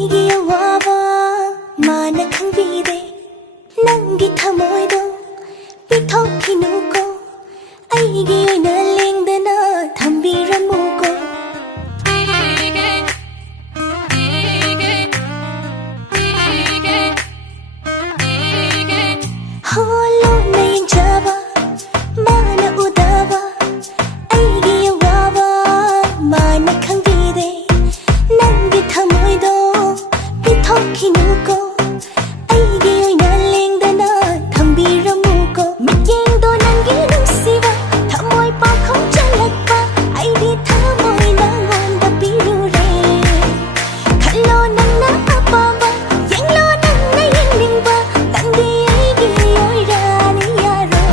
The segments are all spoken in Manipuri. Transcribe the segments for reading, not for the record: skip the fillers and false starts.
ꯑꯩꯒꯤ ꯑꯋꯥꯕ ꯃꯥꯅ ꯈꯪꯕꯤꯗꯦ ꯅꯪꯒꯤ ꯊꯃꯣꯏꯗꯣ ꯄꯤꯊꯣꯛꯈꯤꯅꯨꯀꯣ ꯑꯩꯒꯤ ꯑꯣꯏꯅ ꯂꯦꯡꯗꯅ ꯊꯝꯕꯤꯔꯝꯃꯨꯀꯣ ꯂꯣꯟꯅ ꯌꯦꯡꯖꯕ ꯃꯥꯅ ꯎꯗꯕ ꯑꯩꯒꯤ ꯑꯋꯥꯕ ꯃꯥꯅ ꯈꯪꯕꯤꯗꯦ ꯅꯪꯒꯤ ꯊꯃꯣꯏꯗꯣ ꯄꯤꯊꯣꯛꯈꯤꯅꯨꯀꯣ ꯑꯩꯒꯤ ꯑꯣꯏꯅ ꯂꯦꯡꯗꯅ ꯊꯝꯕꯤꯔꯝꯃꯨꯀꯣ ꯃꯤꯠꯌꯦꯡꯗꯣ ꯅꯪꯒꯤ ꯅꯨꯡꯁꯤꯕ ꯊꯃꯣꯏ ꯄꯥꯈꯣꯡ ꯆꯜꯂꯛꯄ ꯑꯩꯗꯤ ꯊꯃꯣꯏ ꯅꯪꯉꯣꯟꯗ ꯄꯤꯔꯨꯔꯦ ꯈꯜꯂꯣ ꯅꯪꯅ ꯑꯄꯥꯝꯕ ꯌꯦꯡꯂꯣ ꯅꯪꯅ ꯌꯦꯡꯅꯤꯡꯕ ꯅꯪꯗꯤ ꯑꯩꯒꯤ ꯑꯣꯏꯔꯥꯅꯤ ꯌꯥꯔꯣ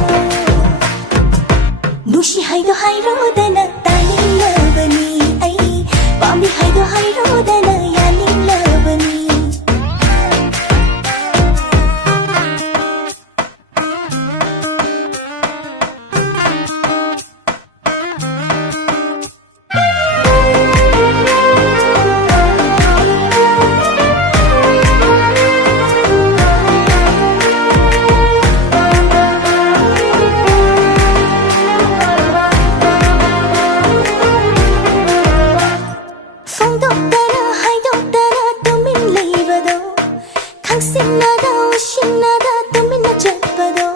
ꯅꯨꯡꯁꯤ ꯍꯥꯏꯗꯣ ꯍꯥꯏꯔꯣꯗꯅ ꯇꯥꯅꯤꯡꯂꯕꯅꯤ ꯑꯩ ꯄꯥꯝꯃꯤ ꯍꯥꯏꯗꯣ ꯍꯥꯏꯔꯣꯗꯅ ꯌꯥꯅꯤꯡꯂꯕꯅꯤ ꯐꯣꯡꯗꯣꯛꯇꯅ ꯍꯥꯏꯗꯣꯛꯇꯅ ꯇꯨꯃꯤꯟ ꯂꯩꯕꯗꯣ ꯈꯪꯁꯤꯟꯅꯗ ꯎꯁꯤꯟꯅꯗ ꯇꯨꯃꯤꯟꯅ ꯆꯠꯄꯗꯣ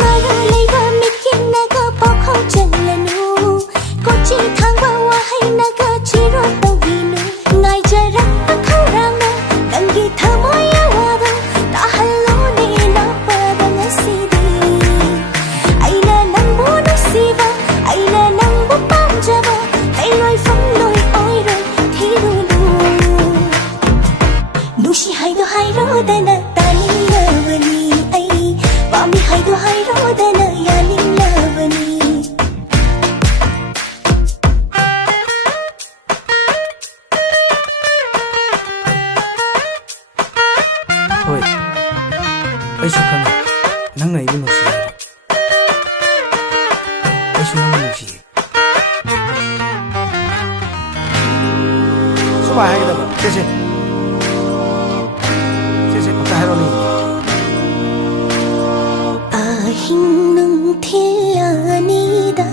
ꯃꯔꯥ ꯂꯩꯕ ꯃꯤꯠꯌꯦꯡꯅꯒ ꯄꯥꯎꯈꯣꯡ ꯆꯜꯂꯅꯨ ꯀꯣꯆꯤ ꯊꯥꯡꯕ ꯋꯥꯍꯩꯅꯒ ꯆꯤꯔꯣꯜ ꯇꯧꯕꯤꯅꯨ ꯉꯥꯏꯖꯔꯛꯄ ꯈꯧꯔꯥꯡꯅ ꯅꯪꯒꯤ ꯊꯃꯣꯏ ꯑꯋꯥꯕ ꯇꯥꯍꯜꯂꯣꯅꯦ ꯅꯥꯄꯗ ꯉꯁꯤꯗꯤ ꯑꯩꯅ ꯅꯪꯕꯨ ꯅꯨꯡꯁꯤꯕ ꯑꯩꯅ ꯅꯪꯕꯨ ꯄꯥꯝꯖꯕ ꯂꯩꯔꯣꯏꯐꯝ ꯂꯣꯏ ꯑꯣꯏꯔꯣꯏ ꯊꯤꯔꯨꯅꯨ ꯅꯨꯡꯁꯤ ꯍꯥꯏꯗꯣ ꯍꯥꯏꯔꯣꯗꯅ ꯇꯥꯅꯤꯡꯂꯕꯅꯤ ꯑꯩ ꯄꯥꯝꯃꯤ ꯍꯥꯏꯗꯣ ꯍꯥꯏꯔꯣꯗꯅ ꯌꯥꯅꯤꯡꯂꯕꯅꯤ ꯍꯣꯏ ꯑꯩꯁꯨ ꯈꯪꯉꯦ ꯅꯪꯅ ꯑꯩꯕꯨ ꯅꯨꯡꯁꯤ ꯍꯥꯏꯕ ꯑꯩꯁꯨ ꯅꯪꯕꯨ ꯅꯨꯡꯁꯤꯌꯦ ꯁꯨꯃꯥꯏ ꯍꯥꯏꯒꯗꯕ ꯁꯦꯁꯦ ꯑꯝꯇ ꯍꯥꯏꯔꯣꯅꯦ ꯑꯍꯤꯡ ꯅꯨꯡꯊꯤꯜ ꯑꯅꯤꯗ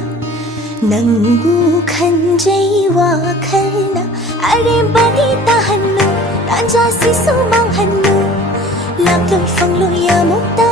ꯅꯪꯕꯨ ꯈꯟꯖꯩ ꯋꯥꯈꯜꯅ ꯑꯔꯦꯝꯕꯗꯤ ꯇꯥꯍꯟꯅꯨ ꯇꯥꯟꯖꯥꯁꯤꯁꯨ ꯃꯥꯡꯍꯟꯅꯨ ꯂꯥꯛꯂꯣꯏ ꯐꯪꯂꯣꯏ ꯑꯃꯨꯛꯇ